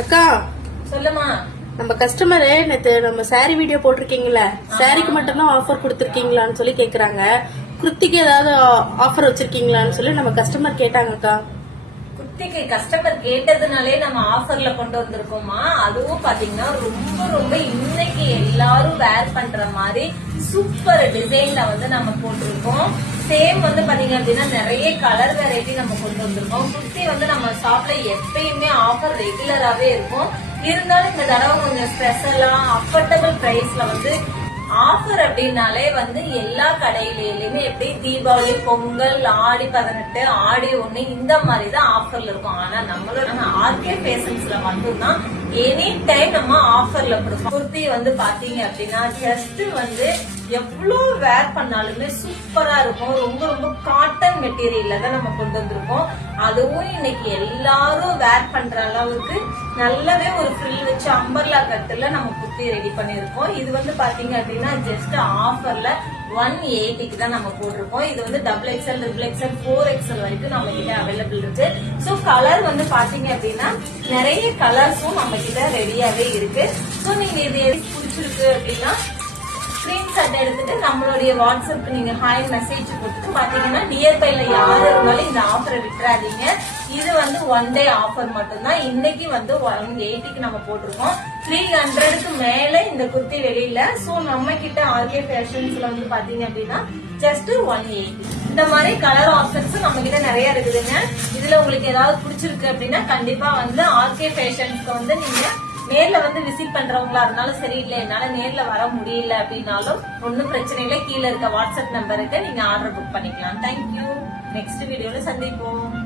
அக்கா சொல்லுமா. நம்ம கஸ்டமர் நேத்து நம்ம சாரி வீடியோ போட்டிருக்கீங்களா, சாரிக்கு மட்டும் தான் ஆஃபர் கொடுத்திருக்கீங்களான்னு சொல்லி கேக்குறாங்க. குர்த்திக்கு ஏதாவது ஆஃபர் வச்சிருக்கீங்களான்னு சொல்லி நம்ம கஸ்டமர் கேட்டாங்கக்கா. குர்த்திக்கு கஸ்டமர் கேட்டதுனாலே நம்ம ஆஃபர்ல கொண்டு வந்திருக்கோமா. அதுவும் பாத்தீங்கன்னா ரொம்ப ரொம்ப இன்னைக்கு எல்லாரும் வேர் பண்ற மாதிரி சூப்பர் டிசைன்ல வந்து நம்ம போட்டிருக்கோம். சேம் வந்து பாத்தீங்க அப்படின்னா நிறைய கலர் வெரைட்டி நம்ம கொண்டு வந்திருக்கோம். குர்த்தி வந்து நம்ம ஷாப்ல எப்பயுமே ஆஃபர் ரெகுலராவே இருக்கும். இருந்தாலும் இந்த தடவை கொஞ்சம் ஸ்பெஷலா அஃபோர்டபிள் பிரைஸ்ல வந்து ஆஃபர் அப்படின்னாலே வந்து எல்லா கடையிலுமே எப்படி தீபாவளி, பொங்கல், ஆடி 18, ஆடி 1 இந்த மாதிரி தான் ஆஃபர்ல இருக்கும். ஆனா நம்மளோட ஆர்கே ஃபேஷன்ஸ்ல மட்டும்தான் எனி டைம் நம்ம ஆஃபர்ல கொடுப்போம். குர்த்தி வந்து பாத்தீங்க அப்படின்னா ஜஸ்ட் வந்து எவ்வளவு வேர் பண்ணாலுமே சூப்பரா இருக்கும். ரொம்ப ரொம்ப காட்டன் மெட்டீரியல்ல தான் நம்ம கொண்டு வந்திருக்கோம். அதுவும் இன்னைக்கு எல்லாரும் வேர் பண்ற அளவுக்கு நல்லாவே ஒரு ஃப்ரில் வச்சு அம்பர்லா கட்டுல நம்ம குர்த்தி ரெடி பண்ணிருக்கோம். இது வந்து பாத்தீங்க அப்படின்னா ஜஸ்ட் ஆஃபர்ல 180க்கு தான் நம்ம போட்டிருக்கோம். இது வந்து XXL, XXL, 4XL வரைக்கும் நம்ம கிட்ட அவைலபிள் இருக்கு. சோ கலர் வந்து பாத்தீங்க அப்படின்னா நிறைய கலர்ஸும் நம்ம கிட்ட ரெடியாவே இருக்கு. சோ நீங்க இது எது பிடிச்சிருக்கு அப்படின்னா ஸ்கிரீன்ஷாட் எடுத்துட்டு நம்மளுடைய வாட்ஸ்அப்க்கு நீங்க ஹாய் மெசேஜ் கொடுத்துட்டு பாத்தீங்கன்னா நியர்பைல யாரு இருந்தாலும் இந்த ஆஃபரை விட்டுறாதீங்க. இது வந்து 1 டே ஆஃபர் மட்டும்தான். இன்னைக்கு வந்து 180க்கு நம்ம போட்டிருக்கோம். 300க்கு மேல இந்த குர்த்தி வெளியில. சோ நம்ம கிட்ட ஆர்கே ஃபேஷன்ஸ்ல வந்து பாத்தீங்க அப்படின்னா ஜஸ்ட் 180. இந்த மாதிரி கலர் ஆப்ஷன்ஸ் நம்ம கிட்ட நிறைய இருக்குதுங்க. இதுல உங்களுக்கு ஏதாவது பிடிச்சிருக்கு அப்படின்னா கண்டிப்பா வந்து ஆர்கே ஃபேஷன்ஸ்க்கு வந்து நீங்க நேர்ல வந்து விசிட் பண்றவங்களா இருந்தாலும் சரி, இல்ல என்னால நேர்ல வர முடியல அப்படின்னாலும் ஒன்னும் பிரச்சனை இல்லை. கீழே இருக்க வாட்ஸ்அப் நம்பருக்கு நீங்க ஆர்டர் புக் பண்ணிக்கலாம். தேங்க்யூ. நெக்ஸ்ட் வீடியோல சந்திப்போம்.